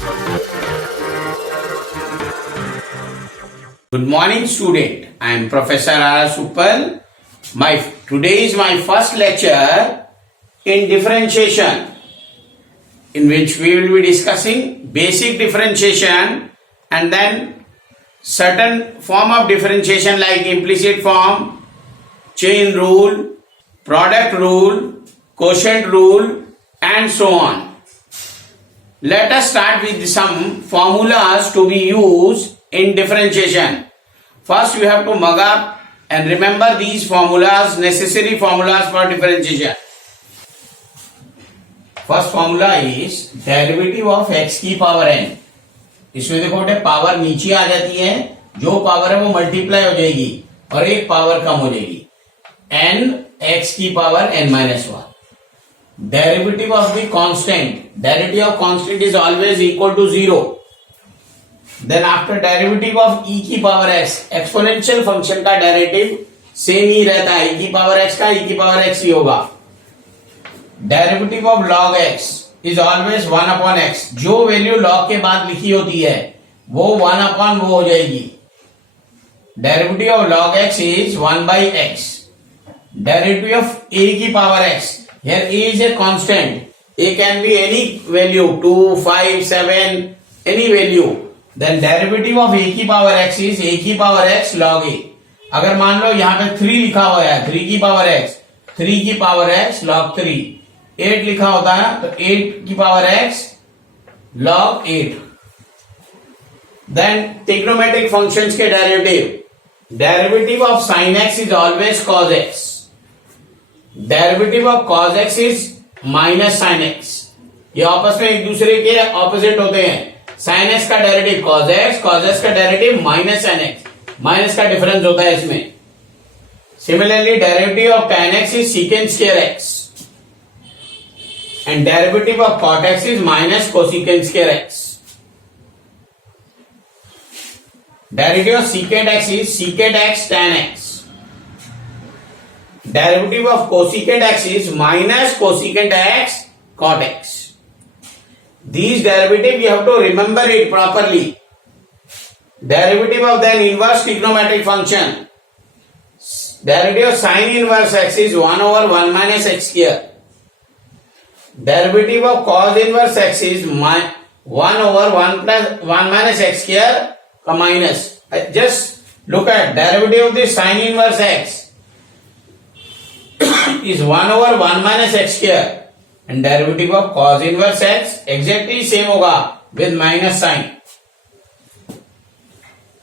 Good morning, student. I am Professor R. Suppal. Today is my first lecture in differentiation, in which we will be discussing basic differentiation and then certain form of differentiation like implicit form, chain rule, product rule, quotient rule, and so on. Let us start with some formulas to be used in differentiation. First, you have to mug up and remember these formulas, necessary formulas for differentiation. First formula is derivative of x की power n. इसमें देखो बेटे power नीचे आ जाती है, जो power है वो मल्टीप्लाई हो जाएगी और एक पावर कम हो जाएगी. n x की power n minus 1. Derivative of the constant. Derivative of constant is always equal to 0. Then after derivative of e की पावर x, एक्सपोनेंशियल फंक्शन का डेरिवेटिव सेम ही रहता है. e की पावर x का e की power x ही होगा. Derivative of log x is always 1 upon x. जो value log के बाद लिखी होती है वो 1 अपॉन वो हो जाएगी. Derivative of log x is 1 by x. Derivative of a की power x. Here a is a constant. a can be any value, 2, 5, 7, any value. Then derivative of a की पावर x is a की power x log a. अगर मान लो यहाँ पे 3 लिखा हुआ है, 3 की पावर x, 3 की पावर x log 3. 8 लिखा होता है तो 8 की power x log 8. Then trigonometric functions के derivative. Derivative of sin x is always cos x. Derivative of cos x is minus sin x. ये आपस में एक दूसरे के ऑपोजिट होते हैं. sin x का डेरिवेटिव cos x का derivative minus sin x. Minus का डिफरेंस होता है इसमें. Similarly derivative of tan x is secant square x and derivative of cot x is minus cosecant square x. Derivative of secant x is secant x tan x. Derivative of cosecant x is minus cosecant x cot x. These derivative you have to remember it properly. Derivative of then inverse trigonometric function. Derivative of sin inverse x is 1 over 1 minus x square. Derivative of cos inverse x is 1 over 1 plus 1 minus x square का minus. Just look at derivative of the sin inverse x is 1 over 1 minus x square and derivative of cos inverse x exactly same होगा with minus sign.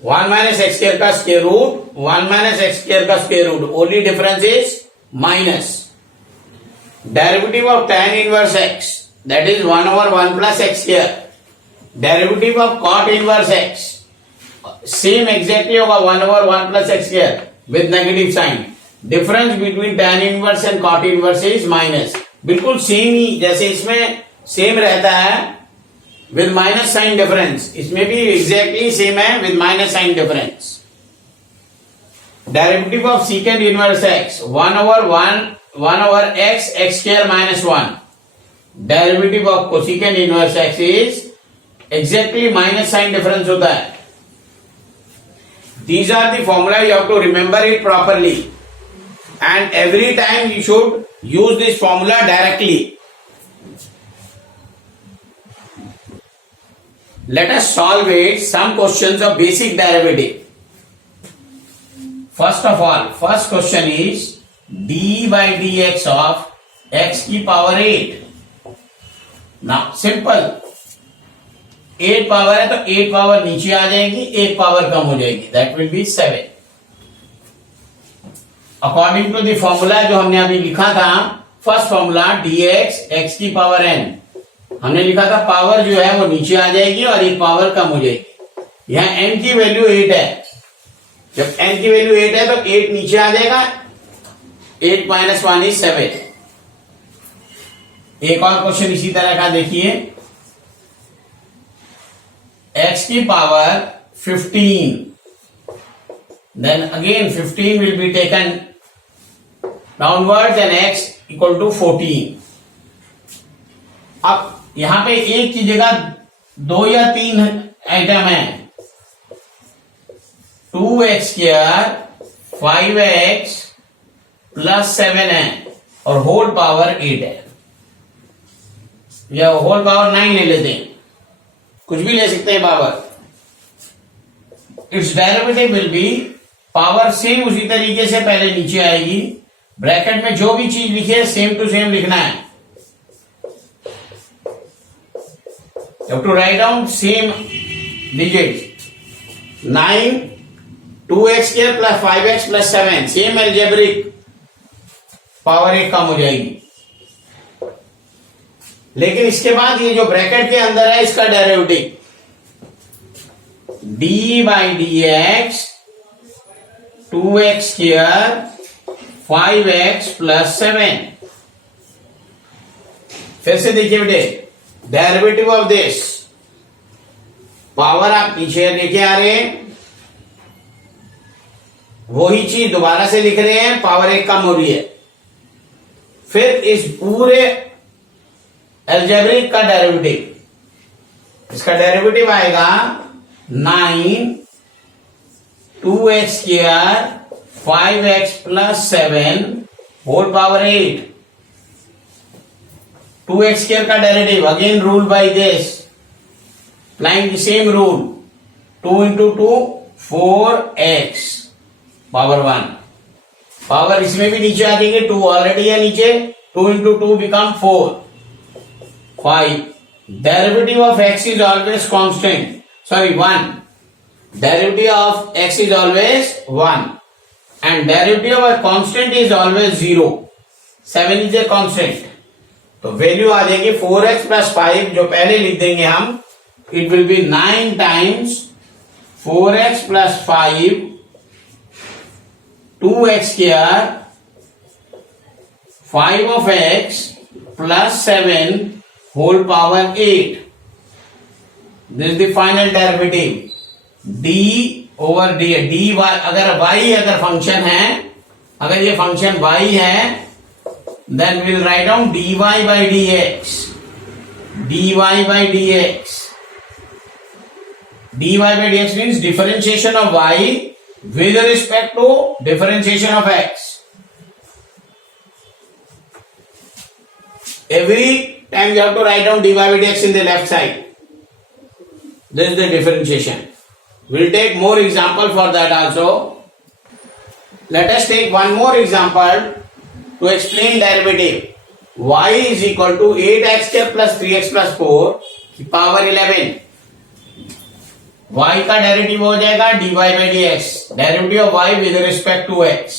1 minus x square का square root, 1 minus x square का square root. Only difference is minus. Derivative of tan inverse x, that is 1 over 1 plus x square. Derivative of cot inverse x, same exactly होगा 1 over 1 plus x square with negative sign. Difference between tan inverse and cot inverse is minus. बिल्कुल same ही जैसे इसमें same रहता है with minus sign difference, इसमें भी exactly same है with minus sign difference. Derivative of secant inverse x 1 over x square minus 1. Derivative of cosecant inverse x is exactly minus sign difference होता है. These are the formula, you have to remember it properly and every time you should use this formula directly. Let us solve it some questions of basic derivative. First of all, first question is d by dx of x की power 8. Now simple. 8 power है तो 8 power नीचे आ जाएगी, 1 power कम हो जाएगी. That will be 7. According to the formula जो हमने अभी लिखा था, फर्स्ट फॉर्मूला dx x की पावर n. हमने लिखा था पावर जो है वो नीचे आ जाएगी और एक पावर कम हो जाएगी. यहाँ n की वैल्यू 8 है. जब n की वैल्यू 8 है तो 8 नीचे आ जाएगा. 8 minus 1 is 7. एक और क्वेश्चन इसी तरह का देखिए. x की power 15. Then again 15 will be taken downwards and x equal to 14. अब यहां पे एक की जगह 2 या 3 आइटम है, 2x² 5x प्लस 7 है और होल पावर 8 है, या होल पावर 9 ले लेते हैं, कुछ भी ले सकते हैं power. It's derivative will be, power same उसी तरीके से पहले नीचे आएगी, ब्रैकेट में जो भी चीज लिखी है सेम टू सेम लिखना है। You have to write down same digits. 9, 2x² plus 5x plus 7, same algebraic, power 1 कम हो जाएगी। लेकिन इसके बाद ये जो ब्रैकेट के अंदर है इसका derivative d by D x 2x² 5x plus 7। फिर से देखिए बेटे, डेरिवेटिव ऑफ दिस, पावर आप नीचे लेके आ रहे हैं, वही चीज दोबारा से लिख रहे हैं, पावर 1 कम हो रही है। फिर इस पूरे अलजेब्रिक का डेरिवेटिव, इसका डेरिवेटिव आएगा 9 2x² 5x plus 7 whole power 8। 2x² का derivative, again rule by this, applying the same rule, 2 into 2 4x power 1। Power इसमें भी नीचे आ जाएगी, 2 ऑलरेडी है नीचे, 2 into 2 become 4 5। Derivative of x is always constant, sorry 1, derivative of x is always 1 and derivative of a constant is always 0। 7 is a constant, तो value आ जाएगी 4x plus 5, जो पहले लिख देंगे हम, it will be 9 times 4x plus 5 2x² 5 of x plus 7 whole power 8। This is the final derivative, d over d, अगर y अगर function है, अगर ये फंक्शन y है, then we'll write down dy by dx, dy by dx, dy by dx means differentiation of y with respect to differentiation of x। Every time you have to write down dy by dx in the left side, this is the differentiation। We'll take more example for that also। Let us take one more example to explain derivative। y is equal to 8x² plus 3x plus 4 की power 11। y का derivative हो जाएगा dy by dx, derivative of y with respect to x।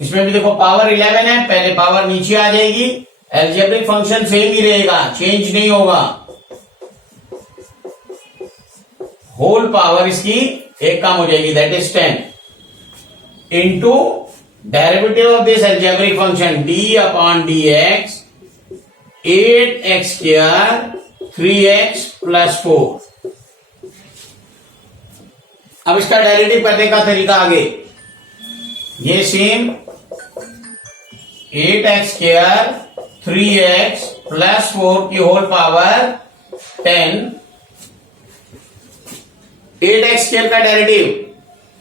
इसमें भी देखो power 11 है, पहले power नीचे आ जाएगी, अलजेब्रिक फंक्शन सेम ही रहेगा, चेंज नहीं होगा। होल पावर इसकी 1 कम हो जाएगी, that is 10 into derivative of this algebraic function d upon dx 8x² 3x plus 4। अब इसका डेरिवेटिव करने का तरीका आगे, ये सेम 8x² 3x plus 4 की होल पावर 10। 8x² का डेरिवेटिव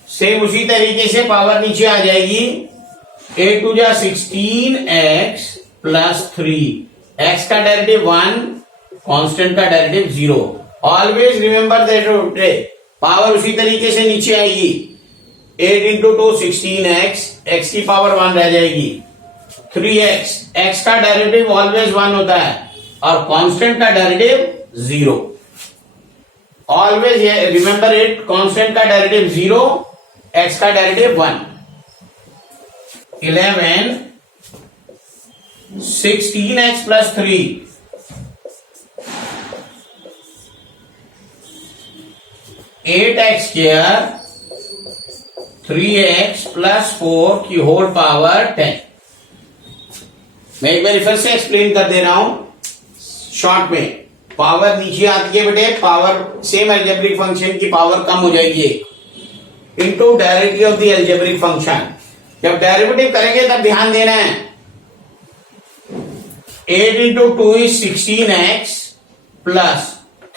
सेम उसी तरीके से पावर नीचे आ जाएगी, 8 2 जा 16x plus 3, x का डेरिवेटिव 1, कांस्टेंट का derivative 0। Always remember that power उसी तरीके से नीचे आएगी, 8 into 2 16x, x की पावर 1 रह जाएगी, 3x, x का डेरिवेटिव ऑलवेज 1 होता है और कांस्टेंट का derivative 0। Always remember it, constant का डेरिवेटिव 0, x का derivative 1। 11 16x plus 3 8x² 3x plus 4 की होल पावर 10। मैं एक बार फिर से एक्सप्लेन कर दे रहा हूं शॉर्ट में। पावर नीचे आती है बेटे, पावर सेम अलजेब्रिक फंक्शन की पावर कम हो जाएगी into derivative of the algebraic function. जब डेरिवेटिव करेंगे तब ध्यान देना है, 8 into 2 is 16x plus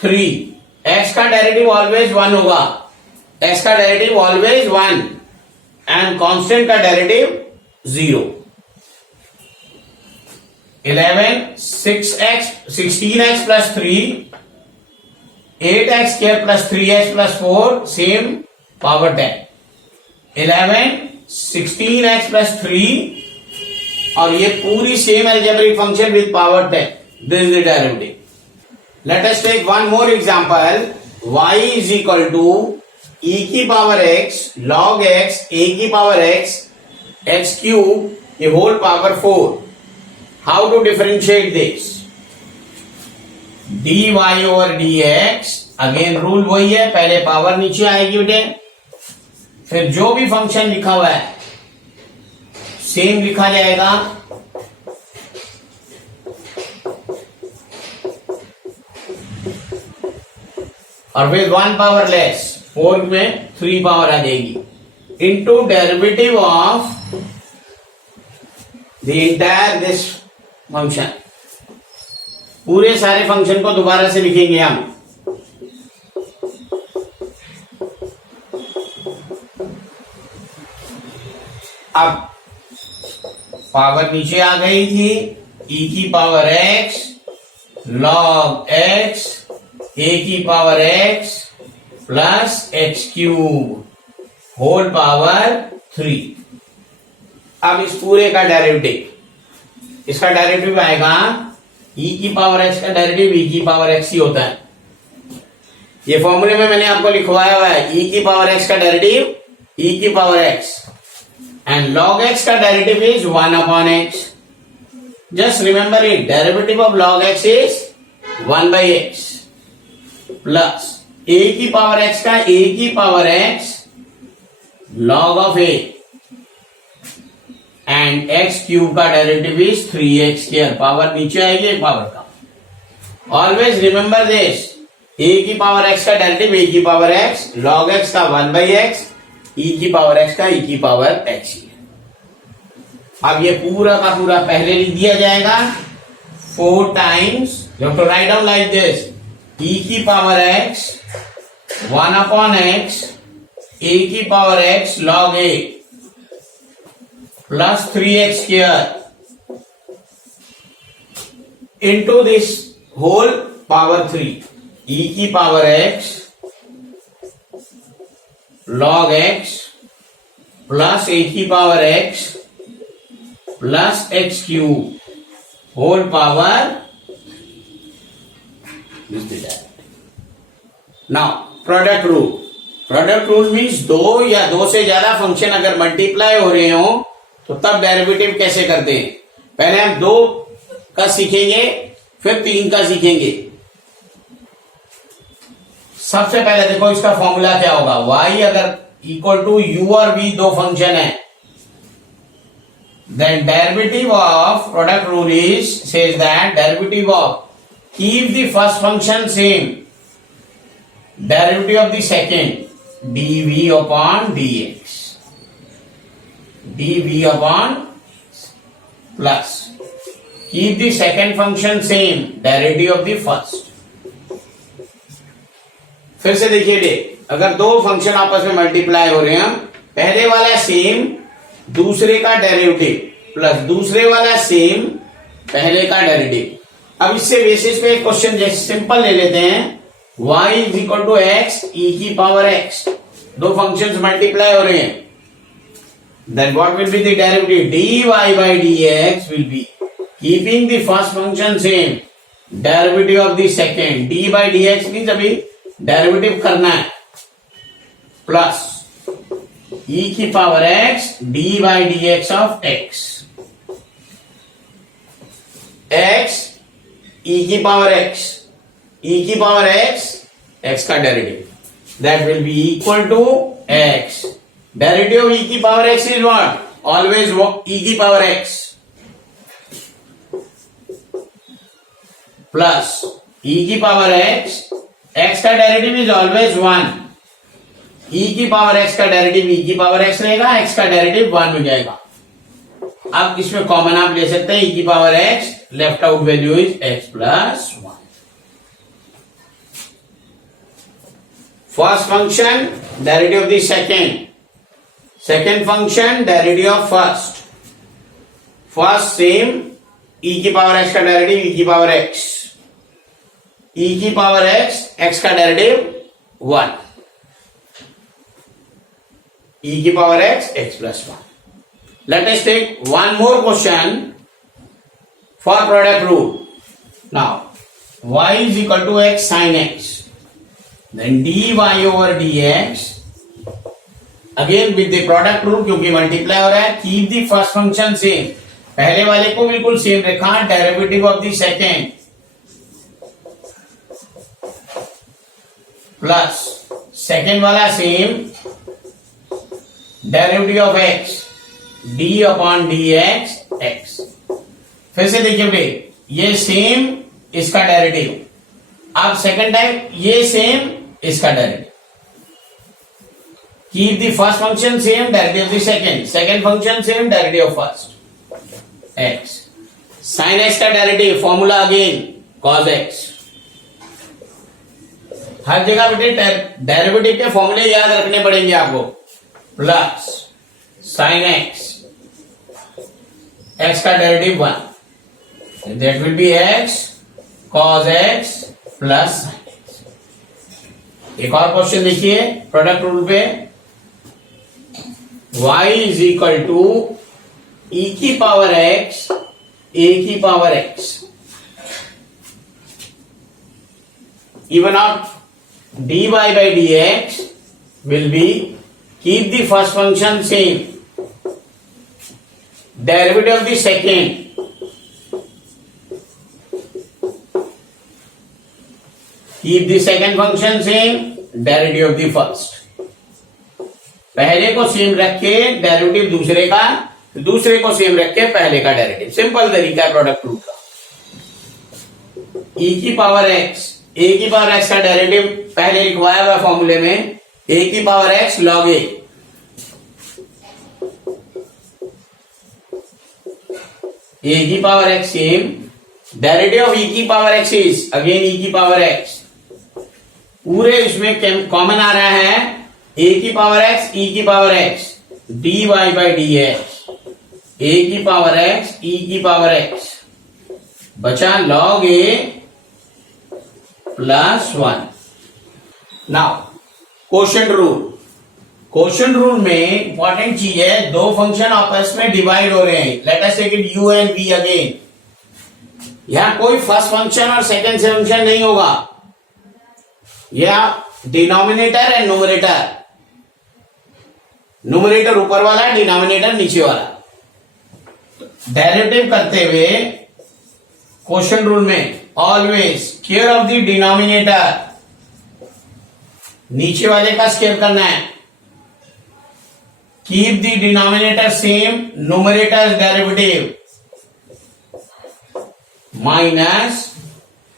3, x का डेरिवेटिव ऑलवेज 1 होगा, x का डेरिवेटिव ऑलवेज 1 एंड कांस्टेंट का derivative 0। 16x plus 3, 8x square plus 3x plus 4 same power 10। 16x plus 3 और ये पूरी same algebraic function with power 10। This is the derivative. Let us take one more example. Y is equal to e की power x log x a की power x x cube the whole power 4। How to differentiate this? dy over dx, again rule वही है, पहले power नीचे आएगी बेटे, फिर जो भी फंक्शन लिखा हुआ है सेम लिखा जाएगा, और फिर 1 पावर लेस 4 में 3 पावर आ जाएगी, into derivative of the entire this function. पूरे सारे फंक्शन को दोबारा से लिखेंगे हम। अब पावर नीचे आ गई थी, e की power x log x a की power x plus x cube whole power 3। अब इस पूरे का डेरिवेटिव, इसका डेरिवेटिव आएगा e की पावर x का डेरिवेटिव e की पावर x ही होता है। ये फॉर्मूले में मैंने आपको लिखवाया हुआ है, e की पावर x का डेरिवेटिव e की power x and log x का derivative is 1 upon x। Just remember it, derivative of log x is 1 by x plus a की पावर x का a की power x log of a and x cube का derivative is 3x square. Power नीचे आएगी power का। Always remember this, a की power x का derivative a की पावर x log x का 1 by x e की पावर x का e की पावर x। अब ये पूरा का पूरा पहले लिख दिया जाएगा 4 times, you have to write down like this, e की power x 1 upon x a की power x log a plus 3x square into this whole power 3 e की power x log x plus a की power x plus x cube whole power. Now product rule. Product rule means दो या दो से ज्यादा function अगर multiply हो रहे हो तो तब डेरिवेटिव कैसे करते हैं। पहले हम 2 का सीखेंगे, फिर 3 का सीखेंगे। सबसे पहले देखो इसका फॉर्मूला क्या होगा। y अगर इक्वल टू u और v दो फंक्शन है, then derivative of product rule is says that derivative of keep the first function same, derivative of the second dv upon dx, dv upon plus keep the second function same, derivative of the first। फिर से देखिए day, अगर दो function आपस में multiply हो रहे हैं, पहले वाला सेम दूसरे का डेरिवेटिव प्लस दूसरे वाला सेम पहले का डेरिवेटिव। अब इससे बेसिस पे एक क्वेश्चन जैसे सिंपल ले लेते हैं, y is equal to x e की पावर x, दो फंक्शंस मल्टीप्लाई हो रहे हैं, then what will be the derivative, dy by dx will be keeping the first function same, derivative of the second, d by dx means अभी derivative करना है, plus e की power x d by dx of x, x e की power x, e की power x, x का derivative, that will B equal to x, derivative e की power x is what, always e की power x plus e की power x, x का derivative is always 1, e की power x का derivative e की power x रहेगा, x का derivative 1 हो जाएगा। अब इसमें कॉमन आप ले सकते हैं e की power x, left out value is x plus 1। First function derivative of the second function derivative of first sem e की पावर x का डेरिवेटिव e की पावर x, e की पावर x का डेरिवेटिव 1, e की power x plus 1. Let us take one more question for product rule. Now y is equal to x sin x, then dy over dx, again with the product rule, क्योंकि multiply हो रहा है, keep the first function same, पहले वाले को बिल्कुल same रखा, derivative of the second plus second वाला same, derivative of x d upon d x. फिर से देखिए बेटे, ये सेम इसका डेरिवेटिव, अब सेकेंड टाइम ये सेम इसका derivative. Keep the first function same, derivative of the second function same, derivative of first x. Sine x का derivative formula again cos x. हर जगह बेटे डेरिवेटिव के फॉर्मूले याद रखने पड़ेंगे आपको. प्लस साइन x का derivative 1, that will be x cos x plus sine x. एक और क्वेश्चन देखिए प्रोडक्ट रूल पे. y is equal to e की पावर x a की power x, even out dy by dx will be, keep the first function same, derivative of the second, keep the second function same, derivative of the first. पहले को same रख के derivative दूसरे का, दूसरे को same रख के पहले का डेरिवेटिव. सिंपल तरीका है प्रोडक्ट रूल का. e की पावर x, a की पावर x का डेरिवेटिव पहले लिखवाया हुआ फॉर्मूले में, a की power x log a, a की power x same, derivative of e की power x is again e की पावर x. पूरे इसमें कॉमन आ रहा है a की पावर x e की power x dy by dx, a की पावर x e की पावर x, बचा log a plus 1. Now quotient rule में इंपॉर्टेंट चीज है, दो फंक्शन आपस में डिवाइड हो रहे हैं. Let us take it u and v again. यहां कोई फर्स्ट फंक्शन और सेकंड फंक्शन नहीं होगा, यह डिनोमिनेटर एंड न्यूमरेटर, न्यूमरेटर ऊपर वाला, डिनोमिनेटर नीचे वाला. डेरिवेटिव करते हुए क्वोशंट रूल में always care of the denominator, नीचे वाले का स्केयर करना है. Keep the denominator same, numerator derivative, minus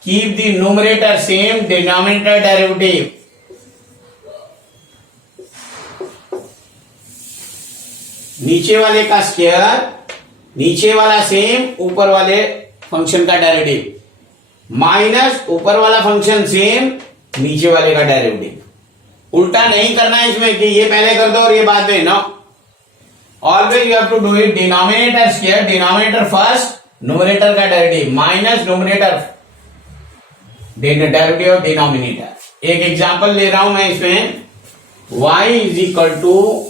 keep the numerator same, denominator derivative. नीचे वाले का स्केयर, नीचे वाला सेम, ऊपर वाले फंक्शन का डेरिवेटिव, माइनस ऊपर वाला फंक्शन सेम, नीचे वाले का डेरिवेटिव. उल्टा नहीं करना है इसमें कि ये पहले कर दो और ये बाद में. No, always you have to do it denominator square, denominator first, numerator का derivative, minus numerator derivative of denominator. एक एग्जांपल ले रहा हूं मैं इसमें. y is equal to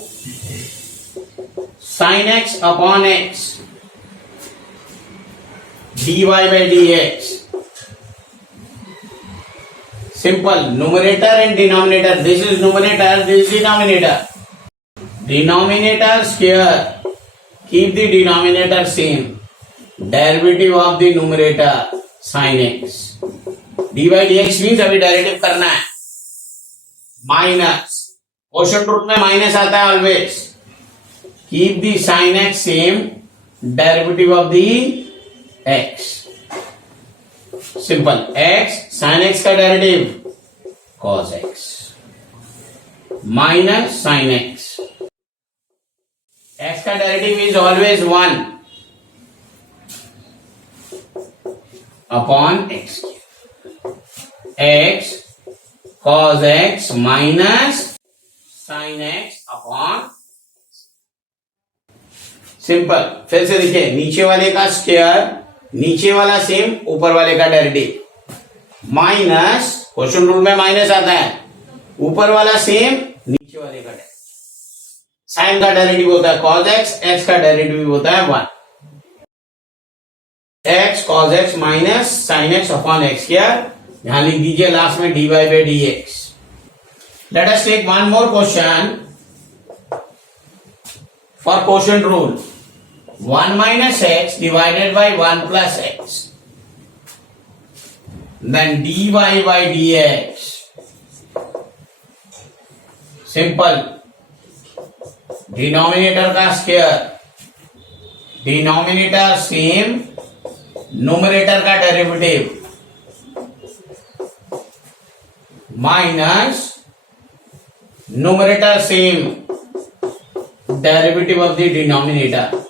sine x upon x dy by dx. Simple, numerator and denominator. This is numerator, this is denominator. Denominator square, keep the denominator same. Derivative of the numerator sin x. dy by dx means अभी derivative करना है. Minus, quotient rule में minus आता है always. Keep the sin x same, derivative of the x. Simple, x sin x का derivative cos x minus sin x. x का derivative is always 1 upon x. x cos x minus sin x upon simple. फिर से देखिए, नीचे वाले का square, नीचे वाला सेम, ऊपर वाले का डेरिवेटिव, माइनस, क्वेश्चन रूल में माइनस आता है, ऊपर वाला सेम, नीचे वाले का डेरिवेटिव। साइन का डेरिवेटिव होता है cos x, x का डेरिवेटिव होता है 1, x cos x minus sin x upon x square. यहां लिख दीजिए लास्ट में dy by dx। Let us take one more question for quotient rule. 1 minus x divided by 1 plus x, then dy by dx, simple, denominator का square, denominator same, numerator का derivative, minus numerator same, derivative of the denominator.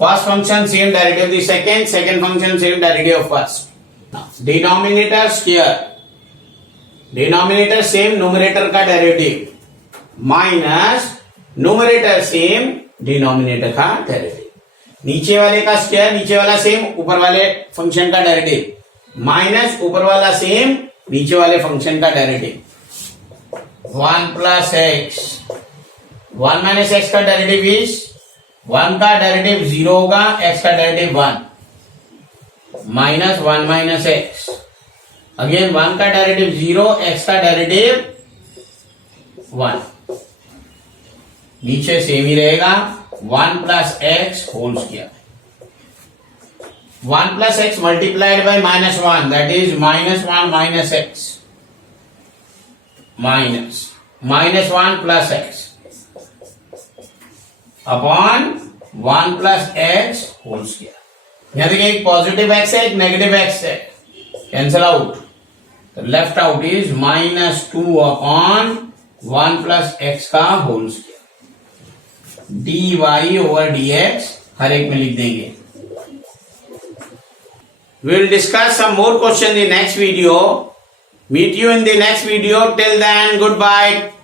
First function same derivative of the second, second function same derivative of first. Now, denominator square, denominator same, numerator का derivative, minus numerator same, denominator का derivative। नीचे वाले का square, नीचे वाला same, ऊपर वाले function का डेरिवेटिव, माइनस ऊपर वाला सेम, नीचे वाले फंक्शन का derivative. 1 plus x, 1 minus x का डेरिवेटिव इज 1 का डेरिवेटिव 0 होगा, x का derivative 1, minus 1 minus x. Again 1 का डेरिवेटिव 0, x का डेरिवेटिव 1, नीचे सेम ही रहेगा, 1 plus x whole square. 1 plus x multiplied by minus 1, that is minus 1 minus x, minus minus 1 plus x upon 1 plus x whole square. यहां देखिए, एक positive x है, एक नेगेटिव एक्स है, कैंसल आउट, तो left out is minus 2 upon 1 plus x का whole square. D y over d x हर एक में लिख देंगे। We will discuss some more questions in the next video. Meet you in the next video. Till then, goodbye.